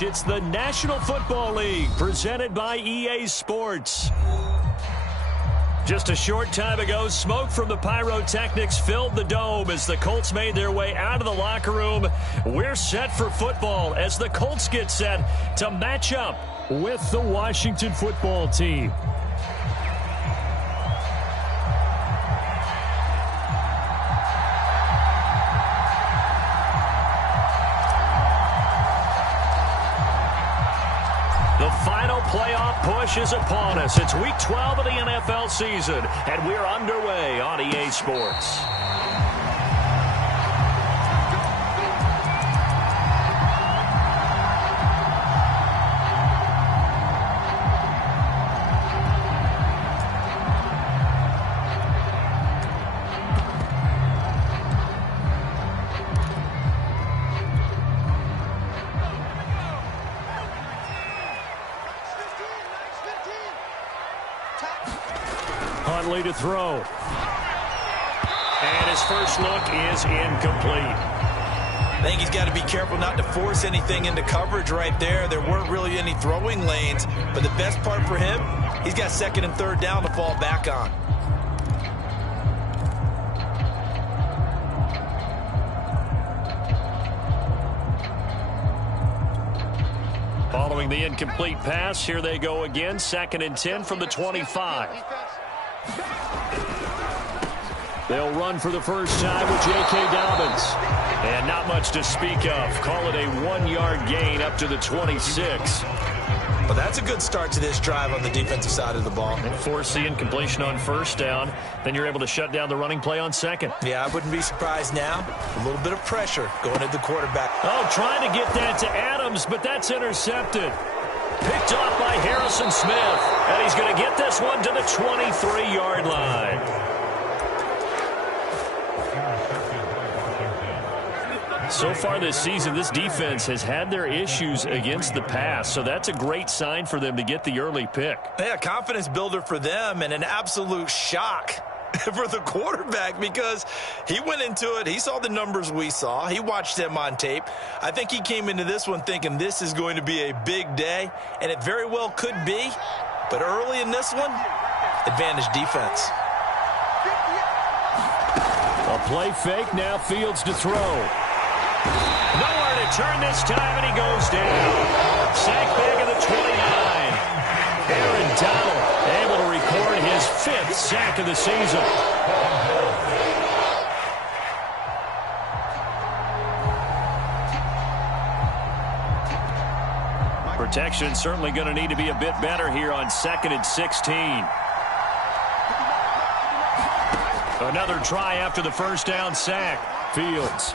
It's the National Football League presented by EA Sports. Just a short time ago, smoke from the pyrotechnics filled the dome as the Colts made their way out of the locker room. We're set for football as the Colts get set to match up with the Washington football team. The final playoff push is upon us. It's week 12 of the NFL season, and we're underway on EA Sports. Huntley to throw. And his first look is incomplete. I think he's got to be careful not to force anything into coverage right there. There weren't really any throwing lanes, but the best part for him, he's got second and third down to fall back on. Following the incomplete pass, here they go again. 2nd and 10 from the 25. They'll run for the first time with J.K. Dobbins. And not much to speak of. Call it a 1-yard gain up to the 26. Well, that's a good start to this drive on the defensive side of the ball. And force the incompletion on first down. Then you're able to shut down the running play on second. Yeah, I wouldn't be surprised now. A little bit of pressure going at the quarterback. Oh, trying to get that to Adams, but that's intercepted. Picked off by Harrison Smith. And he's going to get this one to the 23-yard line. So far this season, this defense has had their issues against the pass, so that's a great sign for them to get the early pick. Yeah, confidence builder for them and an absolute shock for the quarterback because he went into it. He saw the numbers we saw. He watched them on tape. I think he came into this one thinking this is going to be a big day, and it very well could be. But early in this one, advantage defense. A play fake, now Fields to throw. Nowhere to turn this time, and he goes down. Sack back at the 29. Aaron Donald able to record his 5th sack of the season. Protection certainly going to need to be a bit better here on 2nd and 16. Another try after the first down sack. Fields.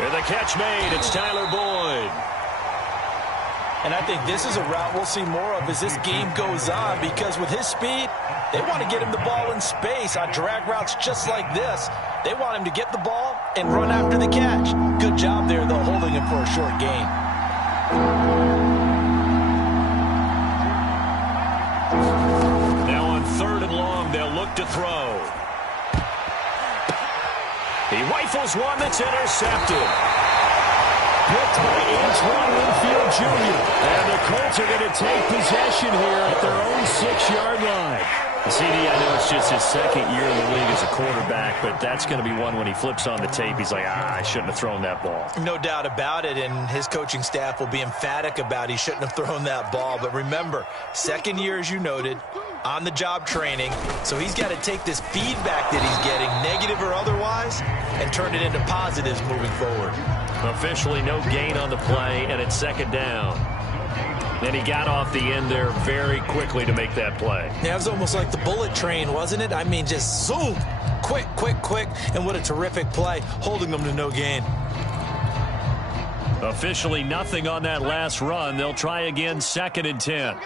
And the catch made. It's Tyler Boyd. And I think this is a route we'll see more of as this game goes on because with his speed, they want to get him the ball in space on drag routes just like this. They want him to get the ball and run after the catch. Good job there, though, holding him for a short gain. Now on 3rd and long, they'll look to throw. He rifles one that's intercepted. Picked by Antoine Winfield Jr. And the Colts are going to take possession here at their own 6-yard line. CD, I know it's just his 2nd year in the league as a quarterback, but that's going to be one when he flips on the tape. He's like, I shouldn't have thrown that ball. No doubt about it, and his coaching staff will be emphatic about he shouldn't have thrown that ball. But remember, 2nd year, as you noted, on-the-job training, so he's got to take this feedback that he's getting, negative or otherwise, and turn it into positives moving forward. Officially no gain on the play, and it's 2nd down. Then he got off the end there very quickly to make that play. Yeah, it was almost like the bullet train, wasn't it? I mean, just zoom, quick, quick, quick, and what a terrific play, holding them to no gain. Officially nothing on that last run. They'll try again 2nd and 10.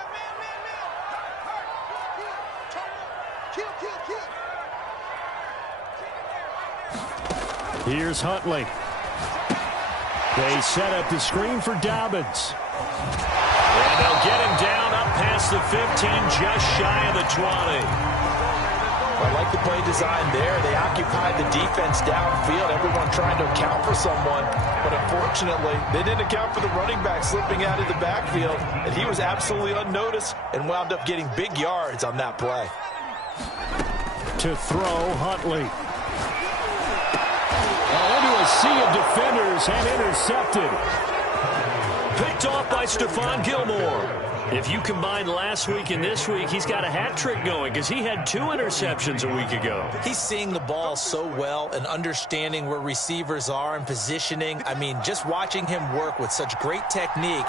Here's Huntley. They set up the screen for Dobbins. And they'll get him down up past the 15, just shy of the 20. I like the play design there. They occupied the defense downfield, everyone trying to account for someone. But but unfortunately, they didn't account for the running back slipping out of the backfield, and he was absolutely unnoticed and wound up getting big yards on that play. To throw, Huntley. Into a sea of defenders and intercepted. Picked off by Stephon Gilmore. If you combine last week and this week, he's got a hat trick going because he had 2 interceptions a week ago. He's seeing the ball so well and understanding where receivers are and positioning. I mean, just watching him work with such great technique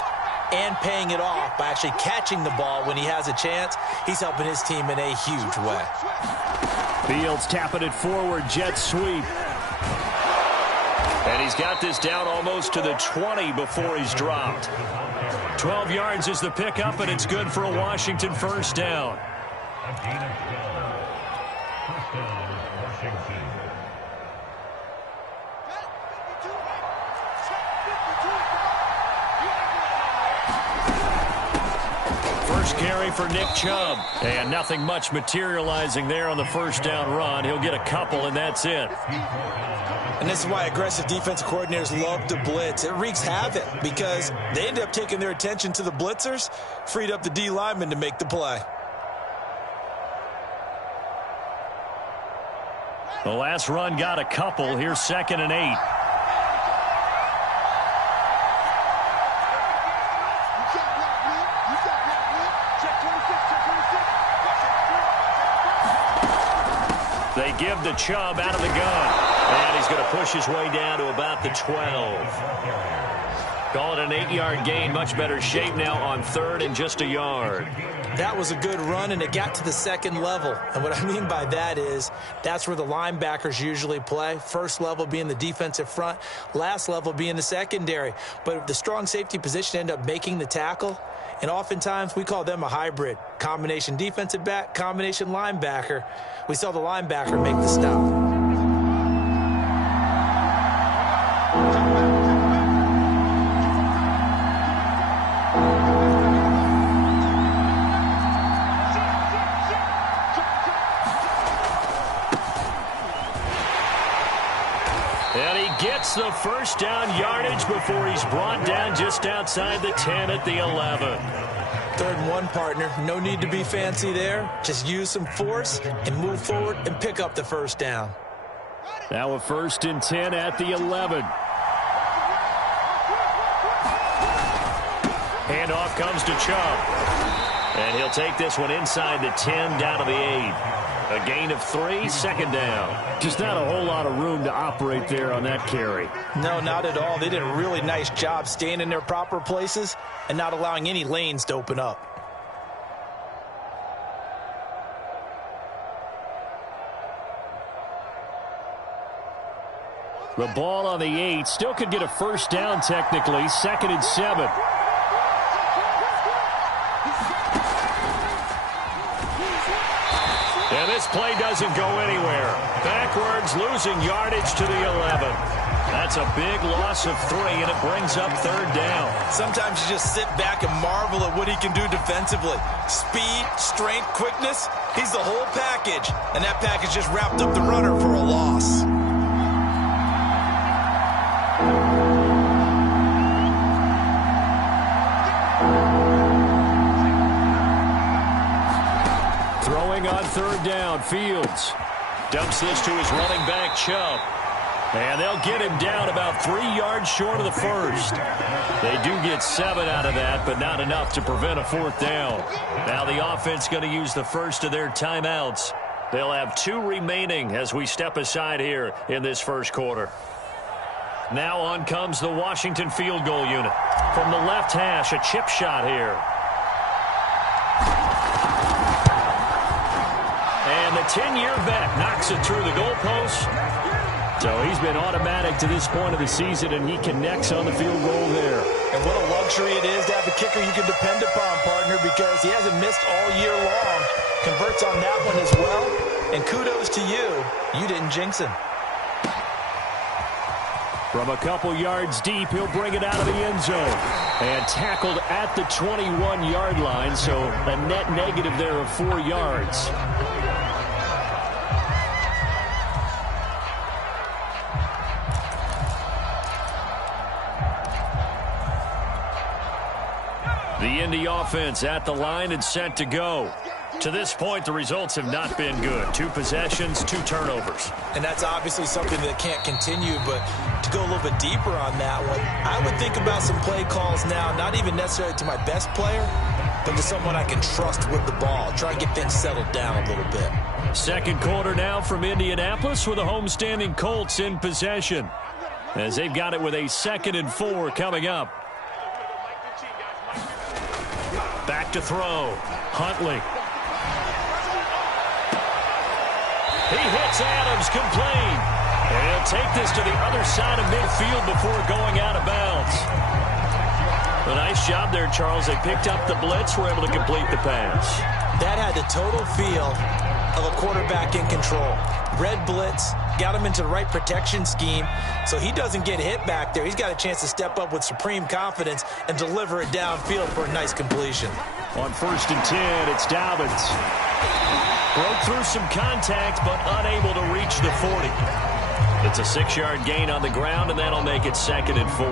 and paying it off by actually catching the ball when he has a chance, he's helping his team in a huge way. Fields tapping it forward, jet sweep. And he's got this down almost to the 20 before he's dropped. 12 yards is the pickup, and it's good for a Washington first down. First carry for Nick Chubb. And nothing much materializing there on the first down run. He'll get a couple, and that's it. And this is why aggressive defensive coordinators love to blitz. It wreaks havoc because they end up taking their attention to the blitzers, freed up the D lineman to make the play. The last run got a couple. Here's 2nd and 8. They give the Chubb out of the gun. And he's going to push his way down to about the 12. Call it an 8-yard gain. Much better shape now on 3rd and just a yard. That was a good run, and it got to the 2nd level. And what I mean by that is that's where the linebackers usually play. First level being the defensive front, last level being the secondary. But the strong safety position ended up making the tackle. And oftentimes we call them a hybrid. Combination defensive back, combination linebacker. We saw the linebacker make the stop. And he gets the first down yardage before he's brought down just outside the 10 at the 11. 3rd and 1, partner. No need to be fancy there. Just use some force and move forward and pick up the first down. Now a 1st and 10 at the 11. Handoff comes to Chubb. And he'll take this one inside the 10 down to the 8. A gain of 3, 2nd down. Just not a whole lot of room to operate there on that carry. No, not at all. They did a really nice job staying in their proper places and not allowing any lanes to open up. The ball on the 8. Still could get a first down technically. 2nd and 7. And this play doesn't go anywhere. Backwards, losing yardage to the 11. That's a big loss of 3, and it brings up 3rd down. Sometimes you just sit back and marvel at what he can do defensively. Speed, strength, quickness, he's the whole package. And that package just wrapped up the runner for a loss. Throwing on 3rd down, Fields dumps this to his running back, Chubb. And they'll get him down about 3 yards short of the first. They do get 7 out of that, but not enough to prevent a 4th down. Now the offense going to use the first of their timeouts. They'll have 2 remaining as we step aside here in this first quarter. Now on comes the Washington field goal unit. From the left hash, a chip shot here. And the 10-year vet knocks it through the goalpost. So he's been automatic to this point of the season, and he connects on the field goal there. And what a luxury it is to have a kicker you can depend upon, partner, because he hasn't missed all year long. Converts on that one as well. And kudos to you. You didn't jinx him. From a couple yards deep, he'll bring it out of the end zone. And tackled at the 21-yard line, so a net negative there of 4 yards. The Indy offense at the line and set to go. To this point, the results have not been good. 2 possessions, 2 turnovers. And that's obviously something that can't continue, but to go a little bit deeper on that one, I would think about some play calls now, not even necessarily to my best player, but to someone I can trust with the ball. Try and get things settled down a little bit. Second quarter now from Indianapolis with the homestanding Colts in possession, as they've got it with a 2nd and 4 coming up. Back to throw. Huntley. He hits Adams, complete. And he'll take this to the other side of midfield before going out of bounds. A nice job there, Charles. They picked up the blitz, were able to complete the pass. That had the total feel of a quarterback in control. Red blitz, got him into the right protection scheme, so he doesn't get hit back there. He's got a chance to step up with supreme confidence and deliver it downfield for a nice completion. On 1st and 10, it's Dobbins. Broke through some contact, but unable to reach the 40. It's a 6-yard gain on the ground, and that'll make it 2nd and 4.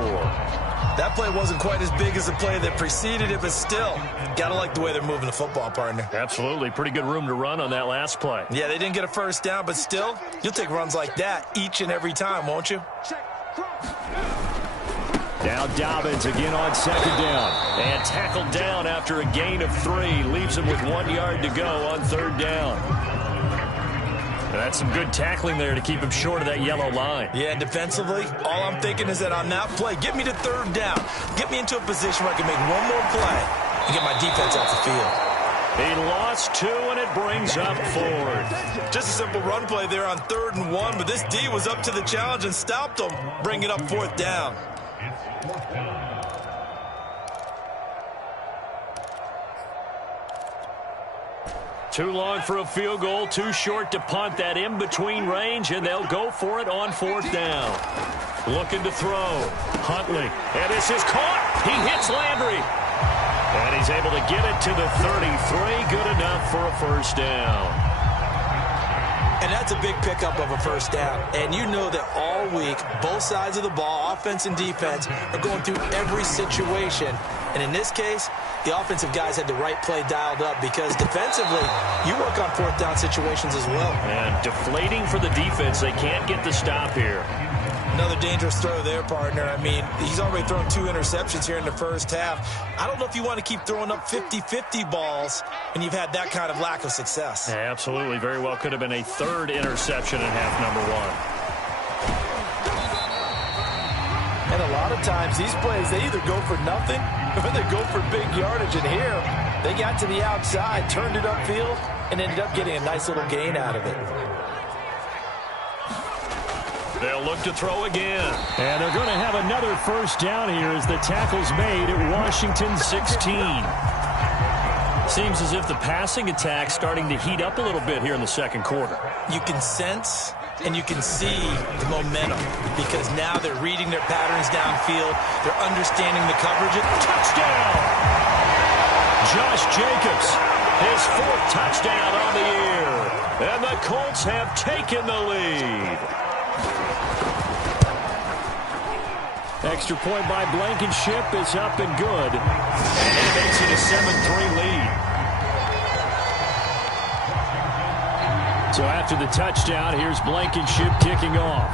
That play wasn't quite as big as the play that preceded it, but still, gotta like the way they're moving the football, partner. Absolutely. Pretty good room to run on that last play. Yeah, they didn't get a first down, but still, you'll take runs like that each and every time, won't you? Now Dobbins again on 2nd down. And tackled down after a gain of 3. Leaves him with 1 yard to go on 3rd down. That's some good tackling there to keep him short of that yellow line. Yeah, defensively, all I'm thinking is that on that play, get me to 3rd down. Get me into a position where I can make one more play and get my defense off the field. He lost 2, and it brings up 4th. Just a simple run play there on 3rd and 1, but this D was up to the challenge and stopped him, bringing up 4th down. Too long for a field goal, too short to punt. That in-between range, and they'll go for it on 4th down. Looking to throw. Huntley, and this is caught. He hits Landry. And he's able to get it to the 33. Good enough for a 1st down. And that's a big pickup of a 1st down. And you know that all week, both sides of the ball, offense and defense, are going through every situation. And in this case, the offensive guys had the right play dialed up because defensively, you work on 4th down situations as well. And deflating for the defense. They can't get the stop here. Another dangerous throw there, partner. I mean, he's already thrown 2 interceptions here in the first half. I don't know if you want to keep throwing up 50-50 balls when you've had that kind of lack of success. Yeah, absolutely. Very well could have been a 3rd interception in half number 1. And a lot of times, these plays, they either go for nothing or they go for big yardage. And here, they got to the outside, turned it upfield, and ended up getting a nice little gain out of it. They'll look to throw again. And they're going to have another 1st down here as the tackle's made at Washington 16. Seems as if the passing attack's starting to heat up a little bit here in the 2nd quarter. You can sense and you can see the momentum because now they're reading their patterns downfield. They're understanding the coverage. Touchdown! Josh Jacobs, his 4th touchdown on the year. And the Colts have taken the lead. Extra point by Blankenship is up and good. And it makes it a 7-3 lead. So after the touchdown, here's Blankenship kicking off.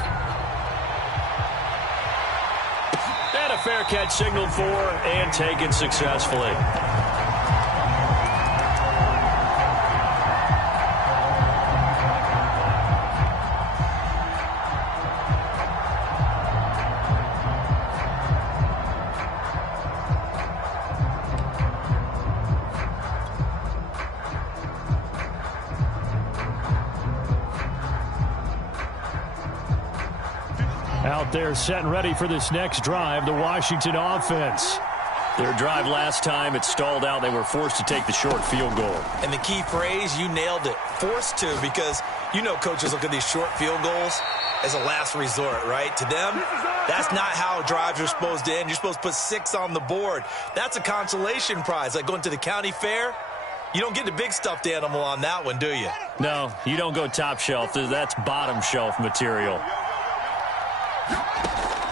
And a fair catch signaled for and taken successfully. Out there set and ready for this next drive, the Washington offense. Their drive last time, it stalled out. They were forced to take the short field goal. And the key phrase, you nailed it, forced to, because you know coaches look at these short field goals as a last resort, right? To them, that's not how drives are supposed to end. You're supposed to put 6 on the board. That's a consolation prize, like going to the county fair. You don't get the big stuffed animal on that one, do you? No, you don't go top shelf. That's bottom shelf material.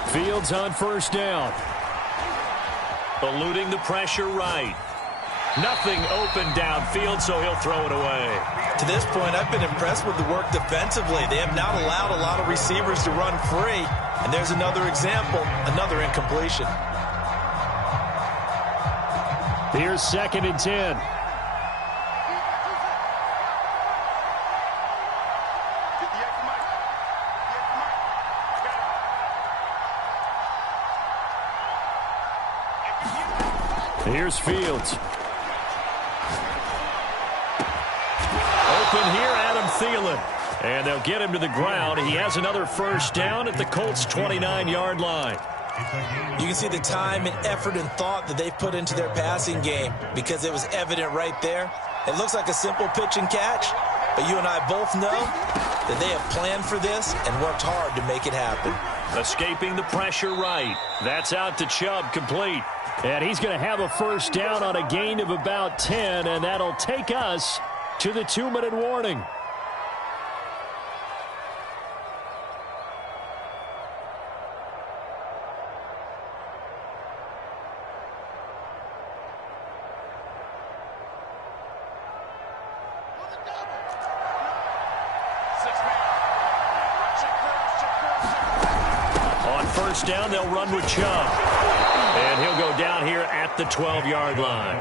Fields on 1st down. Eluding the pressure right. Nothing open downfield, so he'll throw it away. To this point, I've been impressed with the work defensively. They have not allowed a lot of receivers to run free. And there's another example, another incompletion. Here's 2nd and 10. Here's Fields. Open here, Adam Thielen. And they'll get him to the ground. He has another first down at the Colts' 29-yard line. You can see the time and effort and thought that they've put into their passing game because it was evident right there. It looks like a simple pitch and catch, but you and I both know that they have planned for this and worked hard to make it happen. Escaping the pressure right. That's out to Chubb, complete. And he's going to have a first down on a gain of about 10, and that'll take us to the 2-minute warning. On first down, they'll run with Chubb. And he'll go down here at the 12-yard line.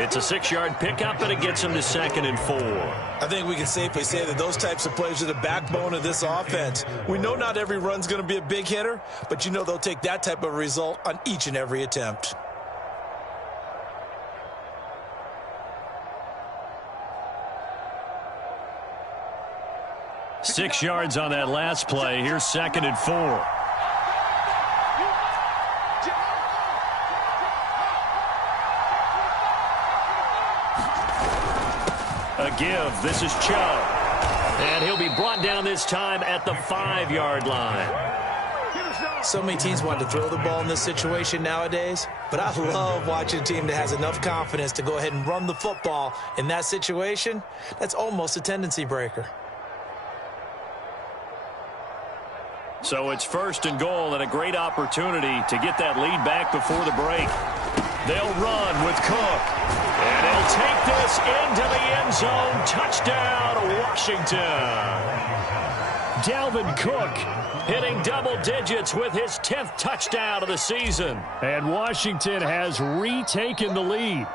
It's a 6-yard pickup, and it gets him to 2nd and 4. I think we can safely say that those types of plays are the backbone of this offense. We know not every run's going to be a big hitter, but you know they'll take that type of result on each and every attempt. Six yards on that last play. Here's 2nd and 4. A give. This is Chubb. And he'll be brought down this time at the 5-yard line. So many teams want to throw the ball in this situation nowadays, but I love watching a team that has enough confidence to go ahead and run the football in that situation. That's almost a tendency breaker. So it's 1st and goal and a great opportunity to get that lead back before the break. They'll run with Cook. And he'll take this into the end zone. Touchdown, Washington. Dalvin Cook hitting double digits with his 10th touchdown of the season. And Washington has retaken the lead.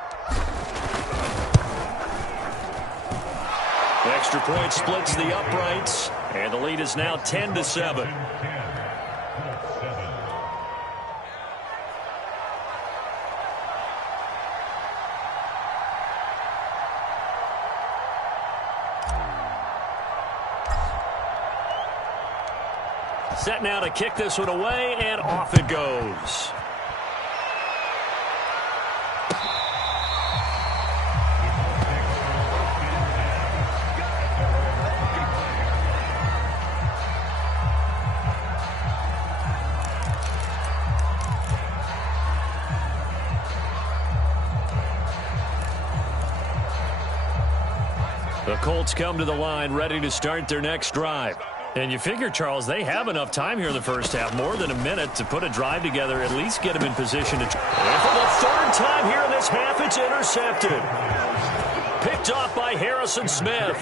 Extra point splits the uprights. And the lead is now 10-7. Set now to kick this one away, and off it goes. The Colts come to the line ready to start their next drive. And you figure, Charles, they have enough time here in the first half, more than a minute, to put a drive together, at least get them in position to... And for the 3rd time here in this half, it's intercepted. Picked off by Harrison Smith.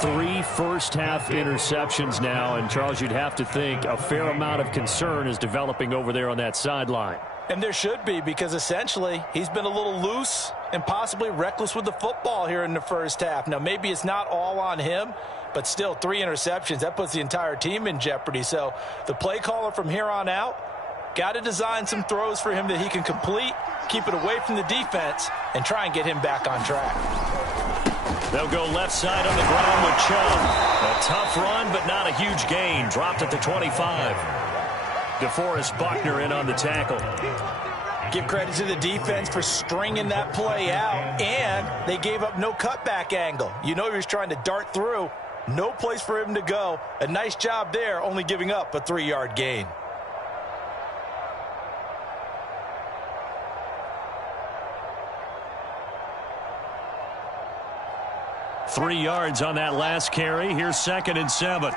3 first-half interceptions now, and, Charles, you'd have to think a fair amount of concern is developing over there on that sideline. And there should be, because essentially he's been a little loose and possibly reckless with the football here in the first half. Now, maybe it's not all on him, but still 3 interceptions. That puts the entire team in jeopardy. So the play caller from here on out got to design some throws for him that he can complete, keep it away from the defense, and try and get him back on track. They'll go left side on the ground with Chubb. A tough run, but not a huge gain. Dropped at the 25. DeForest Buckner in on the tackle. Give credit to the defense for stringing that play out, and they gave up no cutback angle. You know he was trying to dart through. No place for him to go. A nice job there, only giving up a 3-yard gain. Three yards on that last carry. Here's 2nd and 7.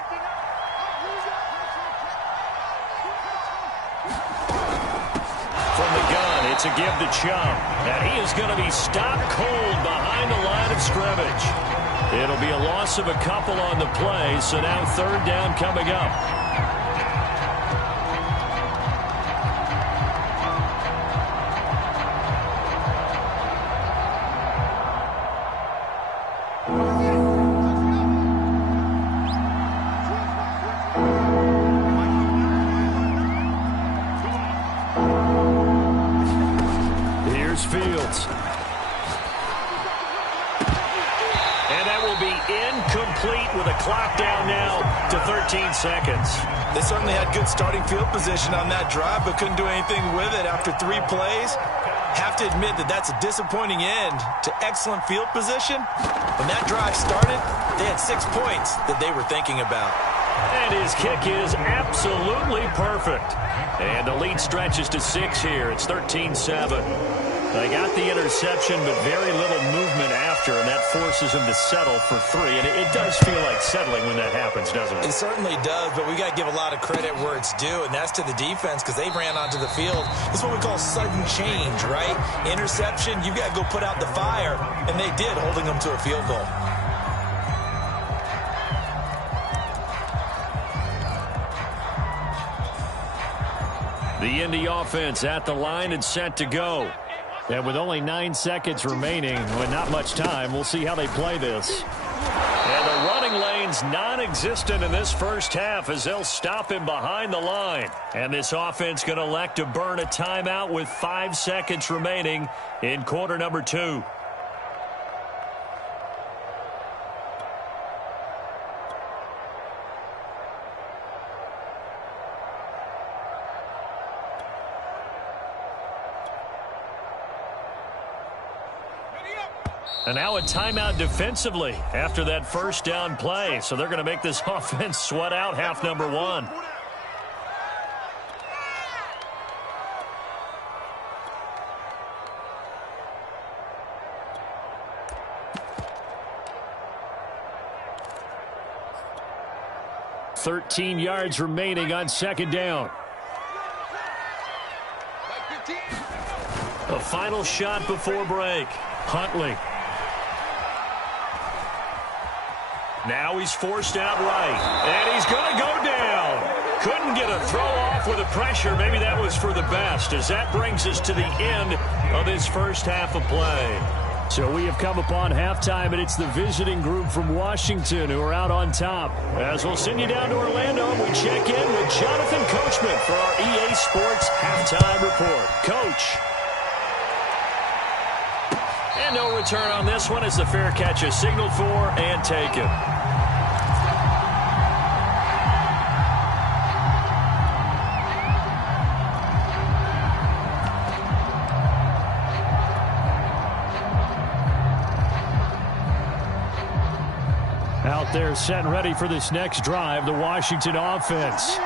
From the gun, It's a give to Chubb, and he is going to be stopped cold behind the line of scrimmage. It'll be a loss of a couple on the play, so now third down coming up. Fields. And that will be incomplete with a clock down now to 13 seconds. They certainly had good starting field position on that drive, but couldn't do anything with it after 3 plays. Have to admit that that's a disappointing end to excellent field position. When that drive started, they had 6 points that they were thinking about. And his kick is absolutely perfect. And the lead stretches to 6 here. It's 13-7. They got the interception, but very little movement after, and that forces them to settle for 3. And it does feel like settling when that happens, doesn't it? It certainly does, but we got to give a lot of credit where it's due, and that's to the defense because they ran onto the field. This is what we call sudden change, right? Interception, you've got to go put out the fire, and they did, holding them to a field goal. The Indy offense at the line and set to go. And with only 9 seconds remaining, with not much time, we'll see how they play this. And the running lane's non-existent in this first half as they'll stop him behind the line. And this offense going to elect to burn a timeout with 5 seconds remaining in quarter number 2. And now a timeout defensively after that first down play. So they're going to make this offense sweat out half number 1. $13 yards remaining on second down. A final shot before break. Huntley. Now he's forced out right, and he's going to go down. Couldn't get a throw off with the pressure. Maybe that was for the best, as that brings us to the end of this first half of play. So we have come upon halftime, and it's the visiting group from Washington who are out on top. As we'll send you down to Orlando, and we check in with Jonathan Coachman for our EA Sports Halftime Report. Coach. And no return on this one as the fair catch is signaled for and taken. Out there set and ready for this next drive, the Washington offense.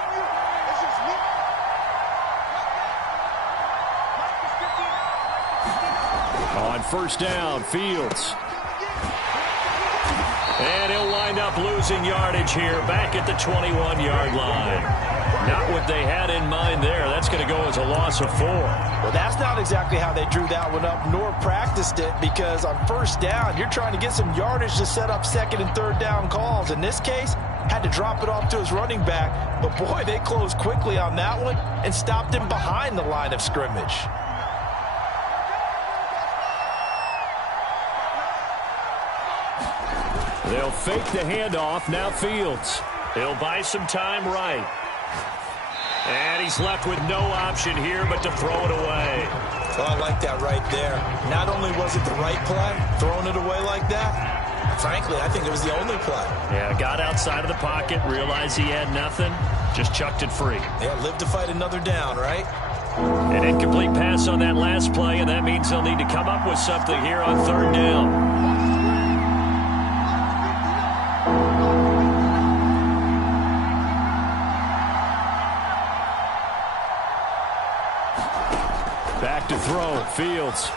On first down, Fields. And he'll wind up losing yardage here back at the 21-yard line. Not what they had in mind there. That's going to go as a loss of 4. Well, that's not exactly how they drew that one up nor practiced it, because on first down, you're trying to get some yardage to set up second and third down calls. In this case, had to drop it off to his running back. But, boy, they closed quickly on that one and stopped him behind the line of scrimmage. They'll fake the handoff. Now Fields. He'll buy some time right. And he's left with no option here but to throw it away. Well, I like that right there. Not only was it the right play, throwing it away like that, frankly, I think it was the only play. Yeah, got outside of the pocket, realized he had nothing, just chucked it free. Yeah, live to fight another down, right? An incomplete pass on that last play, and that means they'll need to come up with something here on third down. Back to throw, Fields.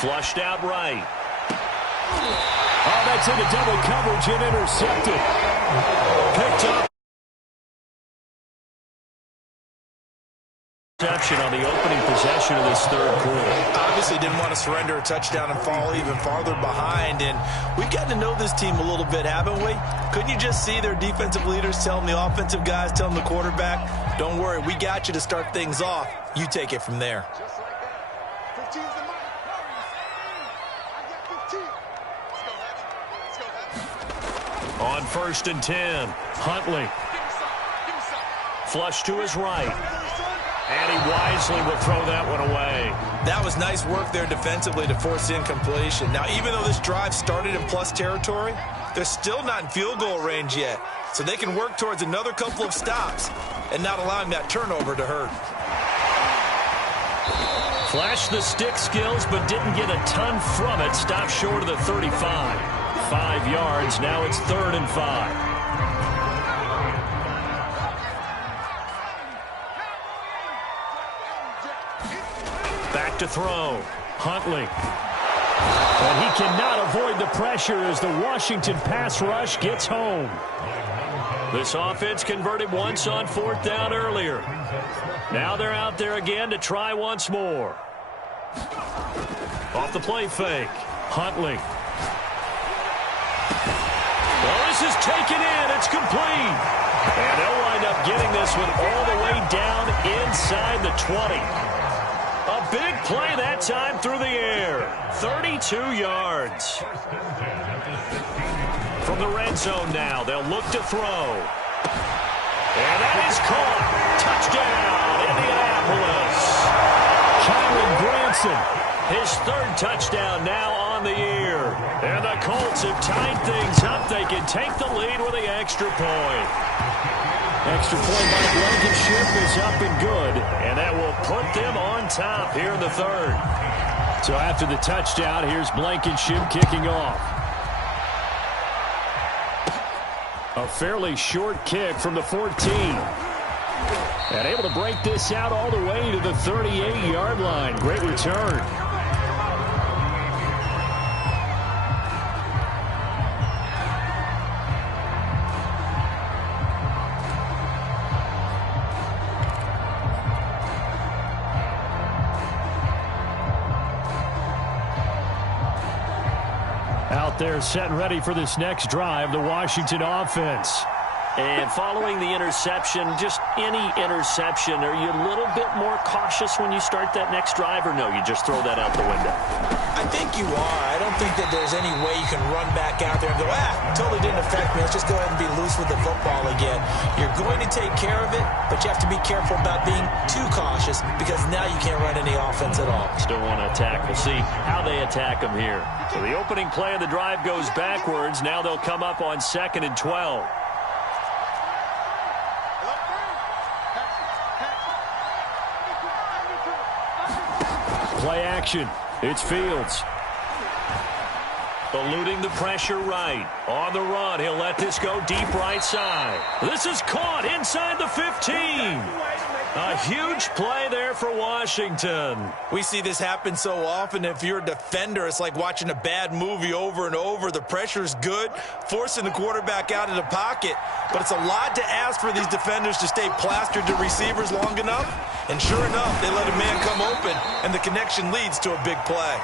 Flushed out right. Oh, that's into double coverage and intercepted. Picked up. Interception on the opening possession of this third quarter. Obviously didn't want to surrender a touchdown and fall even farther behind. And we've gotten to know this team a little bit, haven't we? Couldn't you just see their defensive leaders telling the offensive guys, telling the quarterback, don't worry, we got you to start things off. You take it from there. On 1st and 10, Huntley. Flush to his right. And he wisely will throw that one away. That was nice work there defensively to force the incompletion. Now, even though this drive started in plus territory, they're still not in field goal range yet. So they can work towards another couple of stops and not allowing that turnover to hurt. Flashed the stick skills, but didn't get a ton from it. Stopped short of the 35. 5 yards. Now it's 3rd and 5. Back to throw. Huntley. And he cannot avoid the pressure as the Washington pass rush gets home. This offense converted once on 4th down earlier. Now they're out there again to try once more. Off the play fake. Huntley. Well, this is taken in. It's complete. And they'll wind up getting this one all the way down inside the 20. A big play that time through the air. 32 yards. From the red zone now, they'll look to throw. And that is caught. Touchdown, Indianapolis. Kyron Granson, his 3rd touchdown now on the year. And the Colts have tied things up. They can take the lead with the extra point. Extra point by Blankenship is up and good, and that will put them on top here in the 3rd. So after the touchdown, here's Blankenship kicking off. A fairly short kick from the 14. And able to break this out all the way to the 38-yard line. Great return. Out there set and ready for this next drive, the Washington offense. And following the interception, just any interception, are you a little bit more cautious when you start that next drive, or no, you just throw that out the window? I think you are. I don't think that there's any way you can run back out there and go, totally didn't affect me. Let's just go ahead and be loose with the football again. You're going to take care of it, but you have to be careful about being too cautious because now you can't run any offense at all. Still want to attack. We'll see how they attack them here. So the opening play of the drive goes backwards. Now they'll come up on 2nd and 12. Play action. It's Fields. Eluding the pressure right. On the run, he'll let this go deep right side. This is caught inside the 15. A huge play there for Washington. We see this happen so often. If you're a defender, it's like watching a bad movie over and over. The pressure's good, forcing the quarterback out of the pocket. But it's a lot to ask for these defenders to stay plastered to receivers long enough. And sure enough, they let a man come open, and the connection leads to a big play.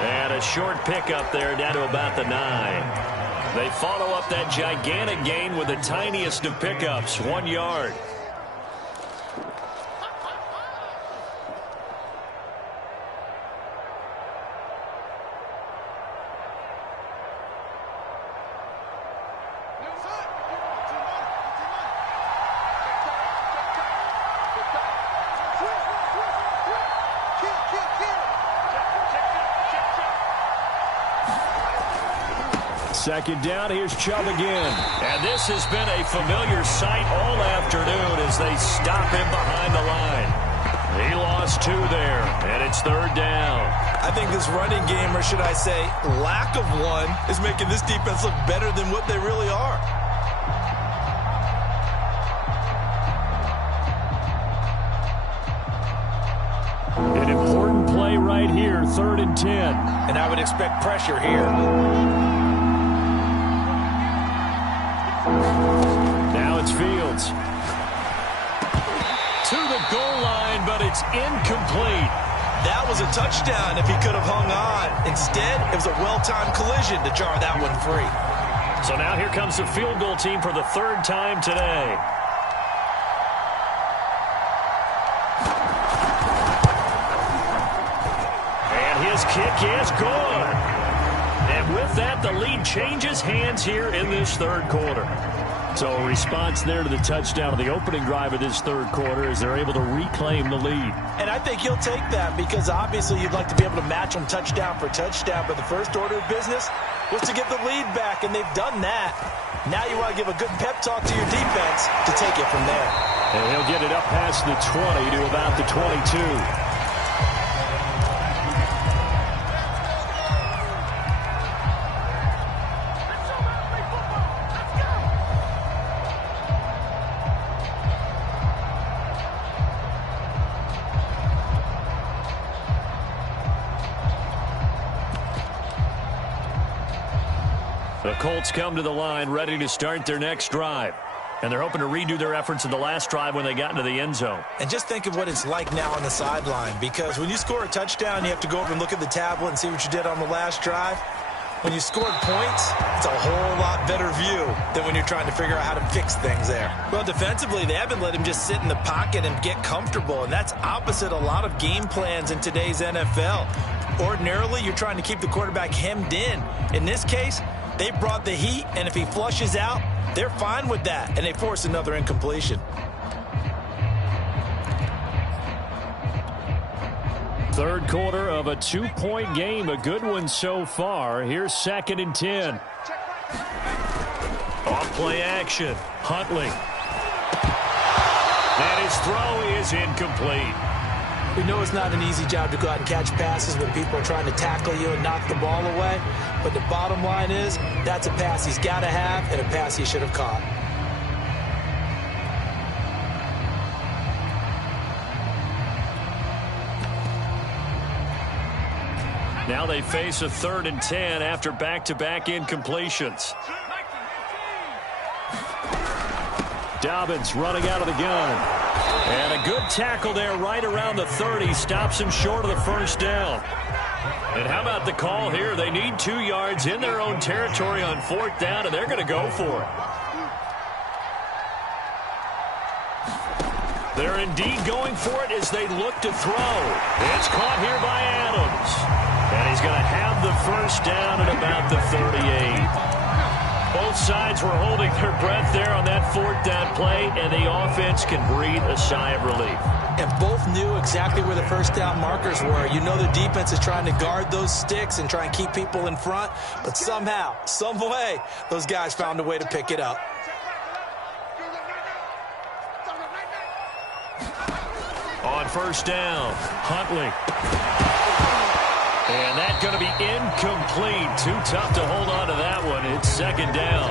And a short pickup there down to about the 9. They follow up that gigantic gain with the tiniest of pickups, 1 yard. Second down, here's Chubb again. And this has been a familiar sight all afternoon as they stop him behind the line. He lost 2 there, and it's 3rd down. I think this running game, or should I say lack of one, is making this defense look better than what they really are. An important play right here, 3rd and 10. And I would expect pressure here. Now it's Fields. To the goal line It's incomplete. That was a touchdown if he could have hung on. Instead, it was a well-timed collision to jar that one free. So now here comes the field goal team for the third time today. And his kick is good. And with that, the lead changes hands here in this third quarter. So a response there to the touchdown of the opening drive of this third quarter as they're able to reclaim the lead. And I think he'll take that because obviously you'd like to be able to match them touchdown for touchdown, but the first order of business was to get the lead back, and they've done that. Now you want to give a good pep talk to your defense to take it from there. And he'll get it up past the 20 to about the 22. The Colts come to the line ready to start their next drive. And they're hoping to redo their efforts in the last drive when they got into the end zone. And just think of what it's like now on the sideline, because when you score a touchdown, you have to go over and look at the tablet and see what you did on the last drive. When you scored points, it's a whole lot better view than when you're trying to figure out how to fix things there. Well, defensively, they haven't let him just sit in the pocket and get comfortable, and that's opposite a lot of game plans in today's NFL. Ordinarily, you're trying to keep the quarterback hemmed in. In this case, they brought the heat, and if he flushes out, they're fine with that, and they force another incompletion. Third quarter of a two-point game, a good one so far. Here's 2nd and 10. Off play action, Huntley. And his throw is incomplete. We know it's not an easy job to go out and catch passes when people are trying to tackle you and knock the ball away. But the bottom line is, that's a pass he's got to have and a pass he should have caught. Now they face a 3rd and 10 after back-to-back incompletions. Dobbins running out of the gun. And a good tackle there right around the 30. Stops him short of the first down. And how about the call here? They need 2 yards in their own territory on 4th down, and they're going to go for it. They're indeed going for it as they look to throw. It's caught here by Adams. And he's going to have the first down at about the 38. Both sides were holding their breath there on that 4th down play, and the offense can breathe a sigh of relief. And both knew exactly where the first down markers were. You know the defense is trying to guard those sticks and try and keep people in front, but somehow, some way, those guys found a way to pick it up. On first down, Huntley. And that's going to be incomplete. Too tough to hold on to that one. It's 2nd down.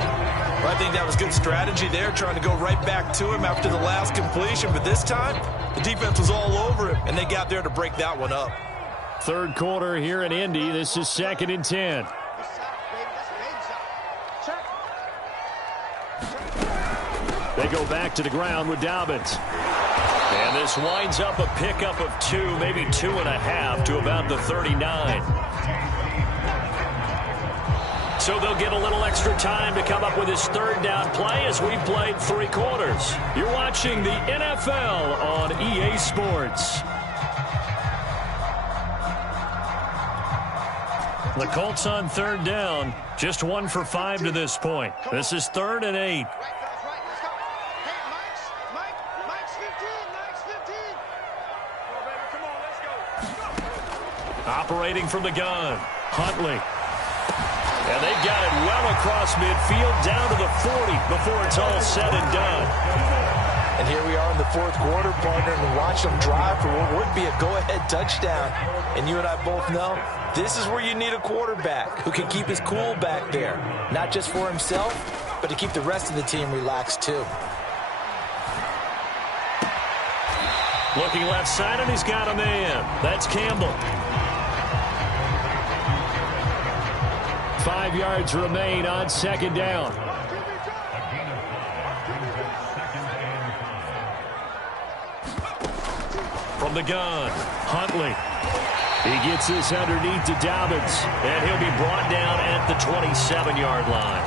Well, I think that was good strategy there, trying to go right back to him after the last completion. But this time, the defense was all over him, and they got there to break that one up. Third quarter here in Indy. This is 2nd and 10. They go back to the ground with Dobbins. And this winds up a pickup of 2, maybe 2.5 to about the 39. So they'll get a little extra time to come up with his 3rd down play as we've played 3 quarters. You're watching the NFL on EA Sports. The Colts on 3rd down, just 1 for 5 to this point. This is 3rd and 8. Operating from the gun, Huntley. And they've got it well across midfield down to the 40 before it's all said and done. And here we are in the 4th quarter, partner, and watch them drive for what would be a go-ahead touchdown. And you and I both know this is where you need a quarterback who can keep his cool back there, not just for himself, but to keep the rest of the team relaxed too. Looking left side, and he's got a man. That's Campbell. 5 yards remain on 2nd down. From the gun, Huntley. He gets this underneath to Dobbins, and he'll be brought down at the 27-yard line.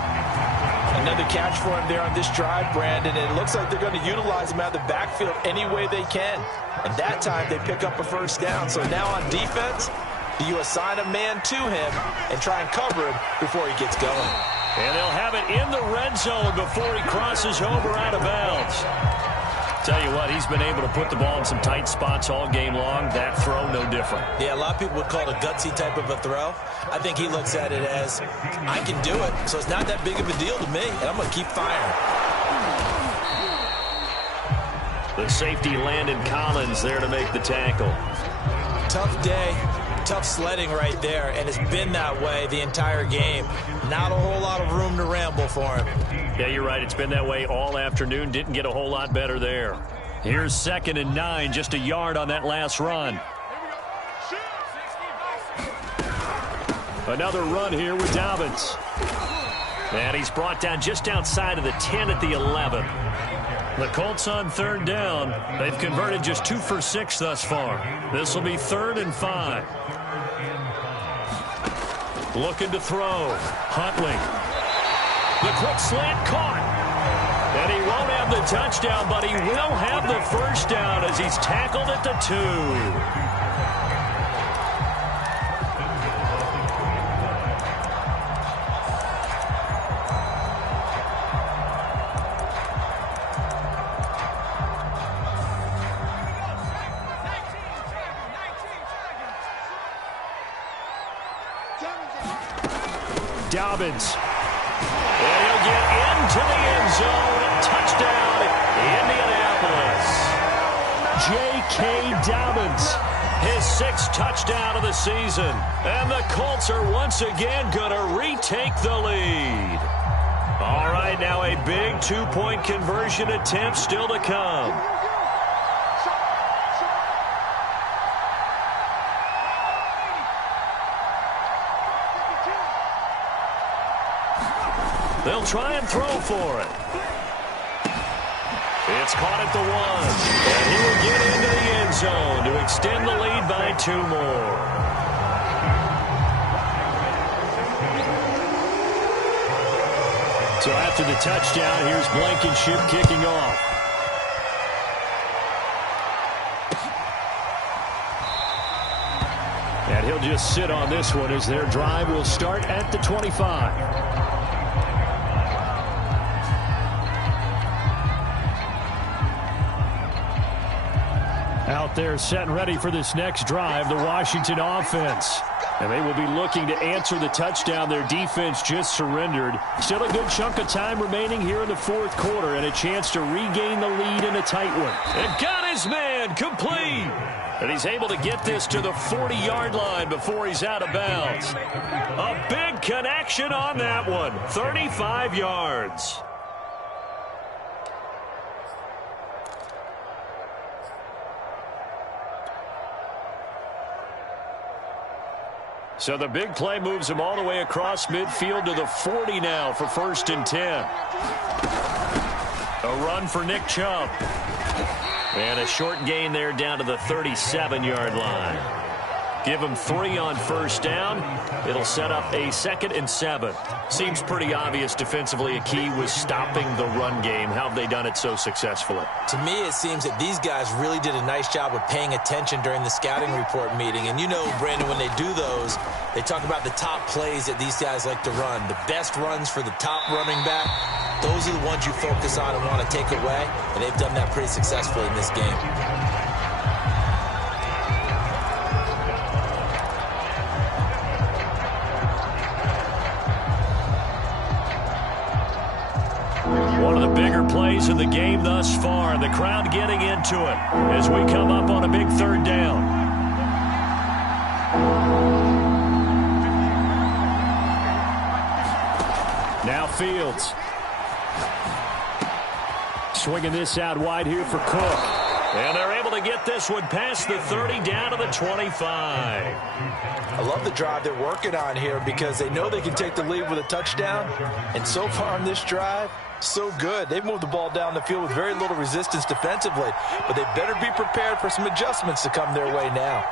Another catch for him there on this drive, Brandon. And it looks like they're going to utilize him out of the backfield any way they can. And that time they pick up a first down. So now on defense, do you assign a man to him and try and cover him before he gets going? And they'll have it in the red zone before he crosses over out of bounds. Tell you what, he's been able to put the ball in some tight spots all game long. That throw, no different. Yeah, a lot of people would call it a gutsy type of a throw. I think he looks at it as, I can do it, so it's not that big of a deal to me, and I'm going to keep firing. The safety, Landon Collins, there to make the tackle. Tough day, tough sledding right there, and it's been that way the entire game. Not a whole lot of room to ramble for him. Yeah, you're right. It's been that way all afternoon. Didn't get a whole lot better there. Here's 2nd and 9, just a yard on that last run. Another run here with Dobbins. And he's brought down just outside of the 10 at the 11. The Colts on 3rd down. They've converted just 2 for 6 thus far. This will be 3rd and 5. Looking to throw. Huntley. The quick slant caught. And he won't have the touchdown, but he will have the first down as he's tackled at the 2. Dobbins. And he'll get into the end zone. Touchdown, Indianapolis. J.K. Dobbins, his 6th touchdown of the season. And the Colts are once again going to retake the lead. All right, now a big 2-point conversion attempt still to come. They'll try and throw for it. It's caught at the 1. And he will get into the end zone to extend the lead by 2 more. So after the touchdown, here's Blankenship kicking off. And he'll just sit on this one as their drive will start at the 25. Out there set and ready for this next drive, the Washington offense. And they will be looking to answer the touchdown their defense just surrendered. Still a good chunk of time remaining here in the 4th quarter and a chance to regain the lead in a tight one. And got his man complete. And he's able to get this to the 40-yard line before he's out of bounds. A big connection on that one, 35 yards. So the big play moves him all the way across midfield to the 40 now for 1st and 10. A run for Nick Chubb. And a short gain there down to the 37-yard line. Give him 3 on 1st down. It'll set up a 2nd and 7. Seems pretty obvious defensively a key was stopping the run game. How have they done it so successfully? To me, it seems that these guys really did a nice job of paying attention during the scouting report meeting. And you know, Brandon, when they do those, they talk about the top plays that these guys like to run. The best runs for the top running back, those are the ones you focus on and want to take away. And they've done that pretty successfully in this game. One of the bigger plays in the game thus far. The crowd getting into it as we come up on a big 3rd down. Now Fields. Swinging this out wide here for Cook. And they're able to get this one past the 30 down to the 25. I love the drive they're working on here because they know they can take the lead with a touchdown. And so far on this drive, so good. They've moved the ball down the field with very little resistance defensively. But they better be prepared for some adjustments to come their way now.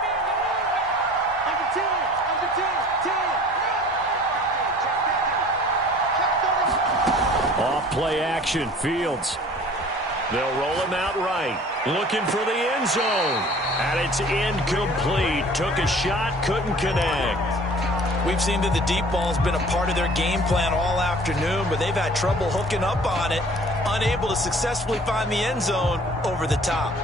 Off play action, Fields. They'll roll him out right. Looking for the end zone. And it's incomplete. Took a shot, couldn't connect. We've seen that the deep ball's been a part of their game plan all afternoon, but they've had trouble hooking up on it, unable to successfully find the end zone over the top.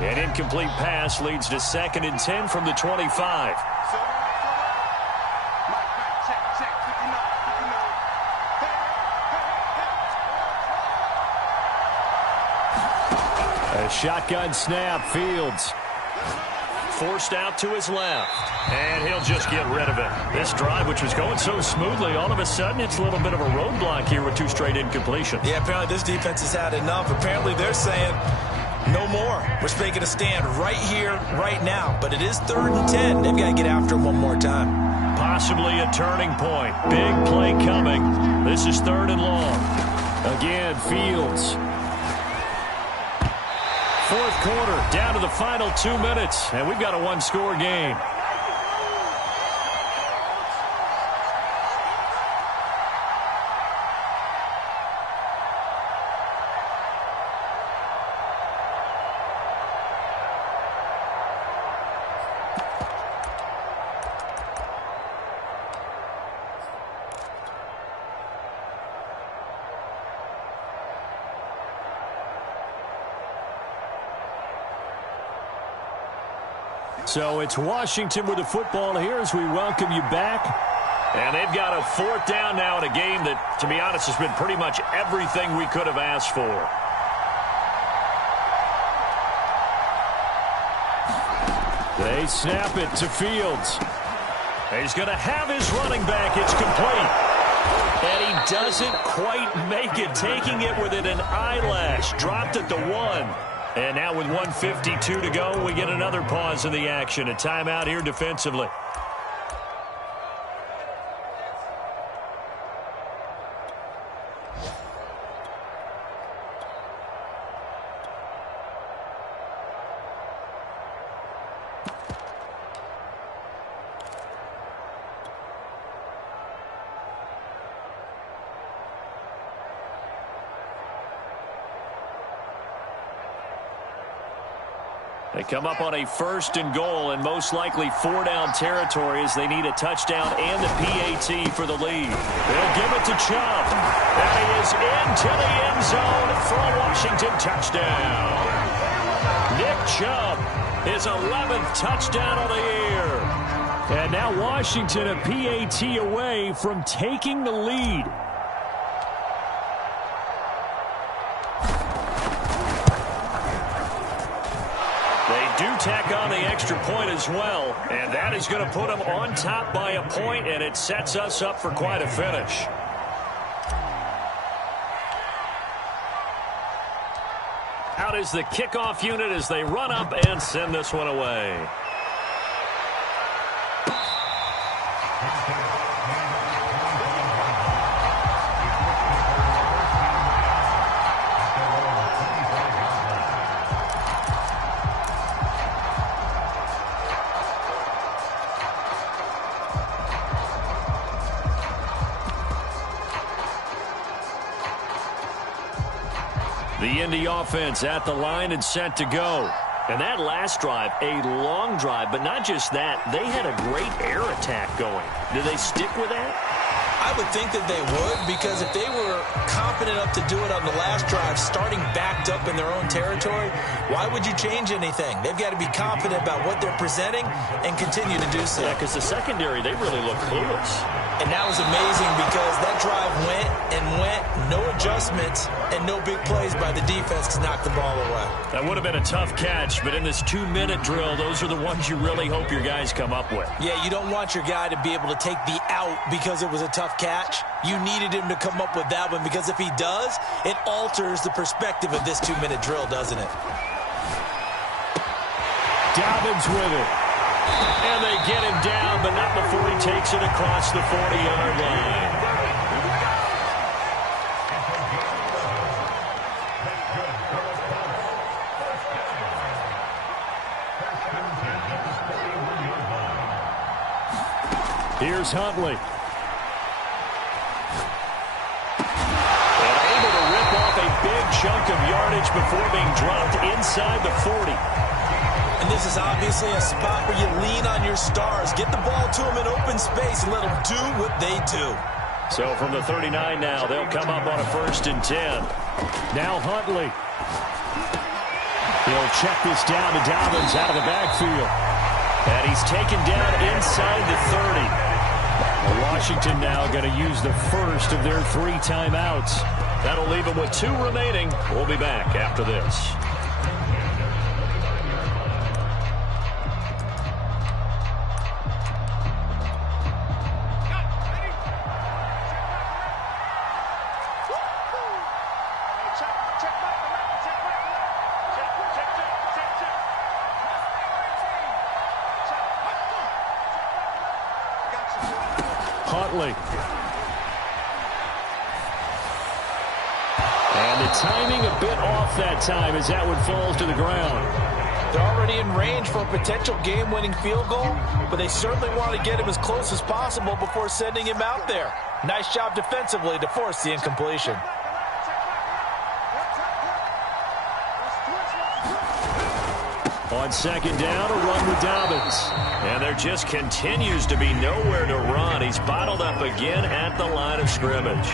An incomplete pass leads to 2nd and 10 from the 25. A shotgun snap, Fields. Forced out to his left. And he'll just get rid of it. This drive, which was going so smoothly, all of a sudden it's a little bit of a roadblock here with 2 straight incompletions. Yeah, apparently this defense has had enough. Apparently they're saying, no more. We're making a stand right here, right now. But it is 3rd and 10. They've got to get after him one more time. Possibly a turning point. Big play coming. This is 3rd and long. Again, Fields. 4th quarter, down to the final 2 minutes, and we've got a 1-score game. So it's Washington with the football here as we welcome you back. And they've got a 4th down now in a game that, to be honest, has been pretty much everything we could have asked for. They snap it to Fields. He's going to have his running back. It's complete. And he doesn't quite make it, taking it within an eyelash. Dropped at the 1. And now with 1:52 to go, we get another pause in the action. A timeout here defensively. They come up on a 1st and goal and most likely 4-down territory as they need a touchdown and the PAT for the lead. They'll give it to Chubb. And he is into the end zone for a Washington touchdown. Nick Chubb, his 11th touchdown of the year. And now Washington a PAT away from taking the lead. Tack on the extra point as well, and that is going to put them on top by a point, and it sets us up for quite a finish. Out is the kickoff unit as they run up and send this one away. The Indy offense at the line and set to go. And that last drive, a long drive, but not just that. They had a great air attack going. Do they stick with that? I would think that they would, because if they were confident enough to do it on the last drive, starting backed up in their own territory, why would you change anything? They've got to be confident about what they're presenting and continue to do so. Yeah, because the secondary, they really look clueless. And that was amazing because that drive went and went, no adjustments, and no big plays by the defense to knock the ball away. That would have been a tough catch, but in this 2-minute drill, those are the ones you really hope your guys come up with. Yeah, you don't want your guy to be able to take the out because it was a tough catch. You needed him to come up with that one because if he does, it alters the perspective of this 2-minute drill, doesn't it? Dobbins with it. And they get him down, but not before he takes it across the 40-yard line. Here's Huntley. And able to rip off a big chunk of yardage before being dropped inside the 40. And this is obviously a spot where you lean on your stars. Get the ball to them in open space and let them do what they do. So from the 39 now, they'll come up on a 1st and 10. Now Huntley. He'll check this down to Dobbins out of the backfield. And he's taken down inside the 30. Washington now going to use the first of their 3 timeouts. That'll leave them with 2 remaining. We'll be back after this. Huntley. And the timing a bit off that time as that one falls to the ground. They're already in range for a potential game-winning field goal, but they certainly want to get him as close as possible before sending him out there. Nice job defensively to force the incompletion. On 2nd down, a run with Dobbins. And there just continues to be nowhere to run. He's bottled up again at the line of scrimmage.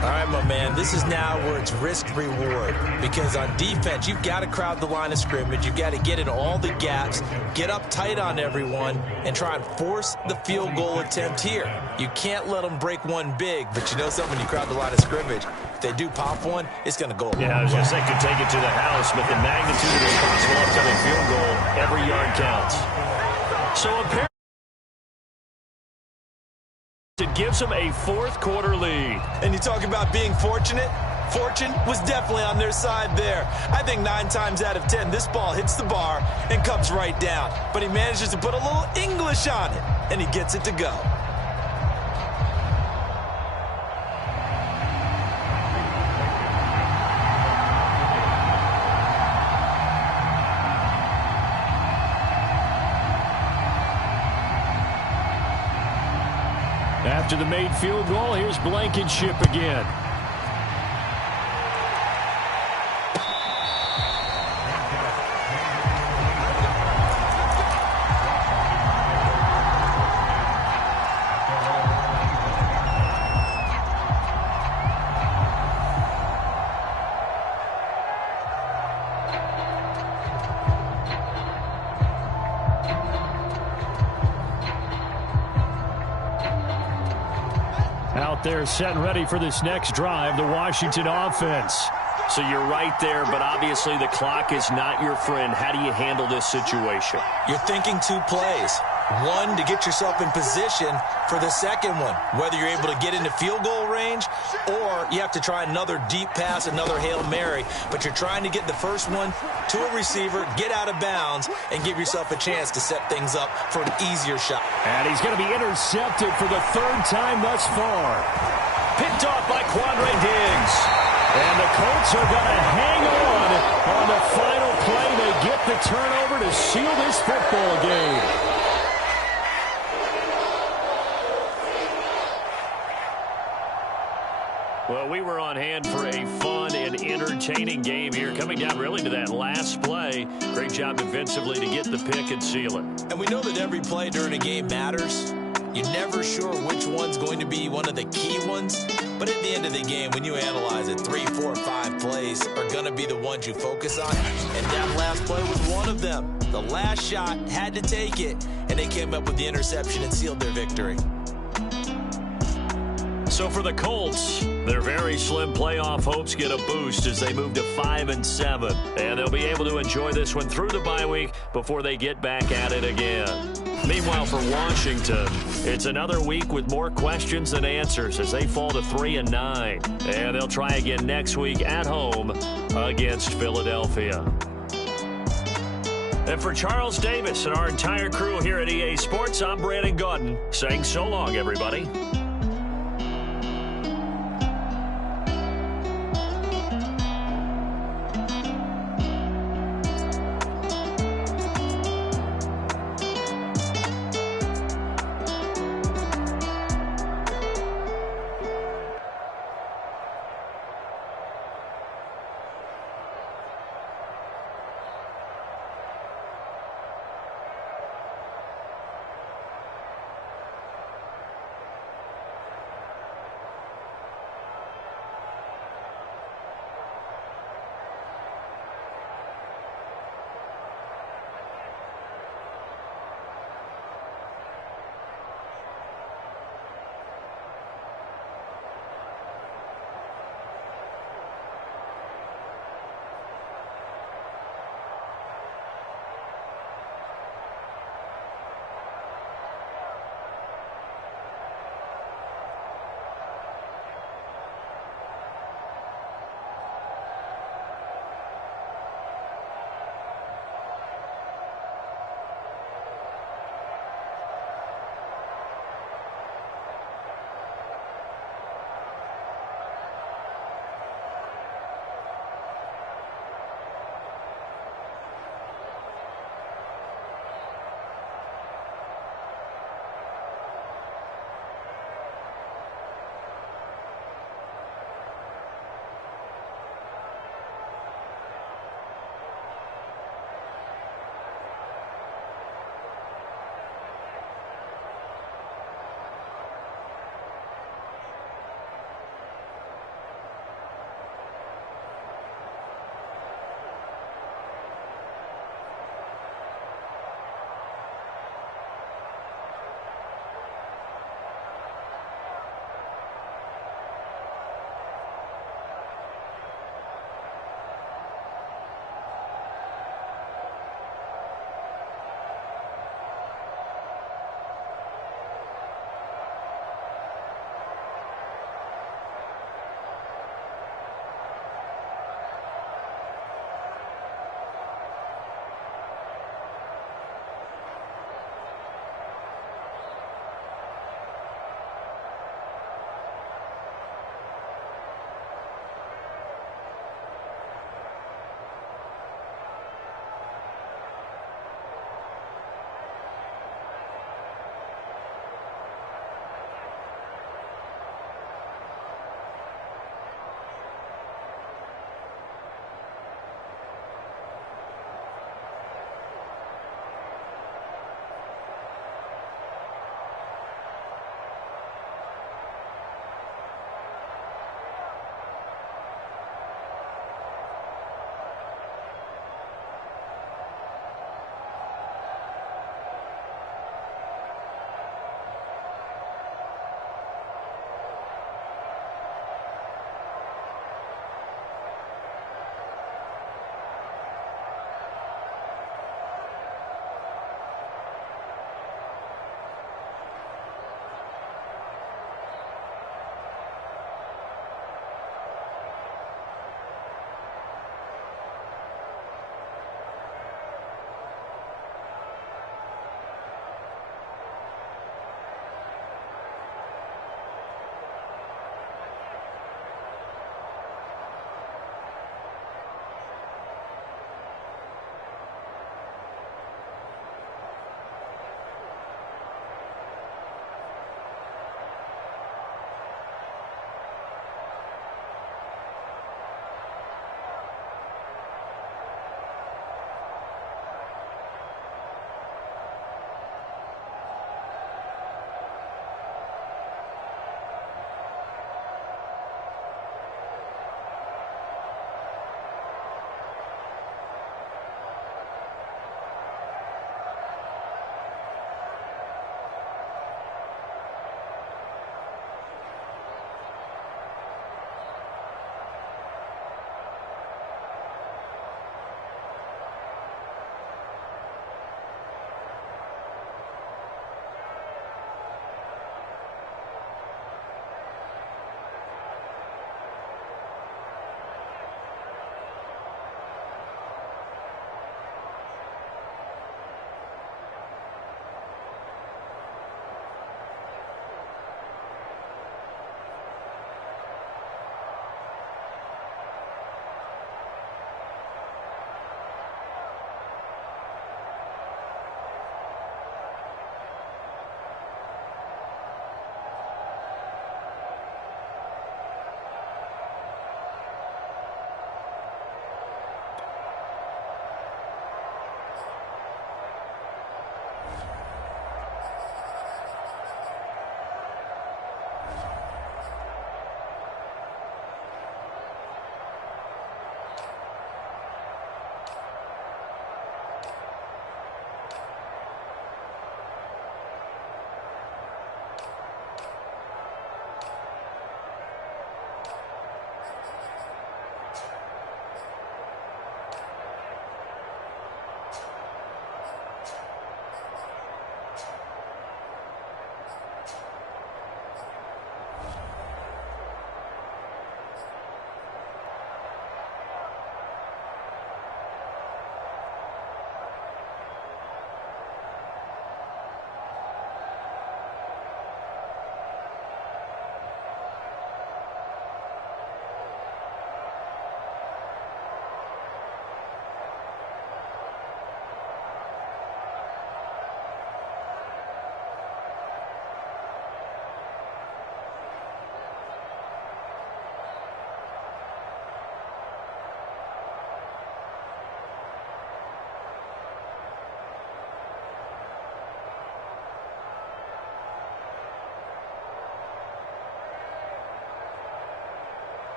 All right, my man, this is now where it's risk-reward. Because on defense, you've got to crowd the line of scrimmage. You've got to get in all the gaps, get up tight on everyone, and try and force the field goal attempt here. You can't let them break one big, but you know something, when you crowd the line of scrimmage, if they do pop one, it's going to go. Yeah, I was going to say, could take it to the house, but the magnitude of the possible upcoming field goal, every yard counts. So apparently, it gives them a 4th quarter lead. And you talk about being fortunate. Fortune was definitely on their side there. I think 9 times out of 10, this ball hits the bar and comes right down. But he manages to put a little English on it, and he gets it to go. After the made field goal, here's Blankenship again. Out there set and ready for this next drive, the Washington offense. So you're right there, but obviously the clock is not your friend. How do you handle this situation? You're thinking 2 plays. One, to get yourself in position for the second one, whether you're able to get into field goal range or you have to try another deep pass, another Hail Mary. But you're trying to get the first one to a receiver, get out of bounds, and give yourself a chance to set things up for an easier shot. And he's going to be intercepted for the 3rd time thus far. Picked off by Quandre Diggs. And the Colts are going to hang on the final play. They get the turnover to seal this football game. Well, we were on hand for a fun and entertaining game here, coming down really to that last play. Great job defensively to get the pick and seal it. And we know that every play during a game matters. You're never sure which one's going to be one of the key ones. But at the end of the game, when you analyze it, 3, 4, 5 plays are going to be the ones you focus on. And that last play was one of them. The last shot had to take it, and they came up with the interception and sealed their victory. So for the Colts, their very slim playoff hopes get a boost as they move to 5-7. And they'll be able to enjoy this one through the bye week before they get back at it again. Meanwhile, for Washington, it's another week with more questions than answers as they fall to 3-9. And they'll try again next week at home against Philadelphia. And for Charles Davis and our entire crew here at EA Sports, I'm Brandon Gaudin saying so long, everybody.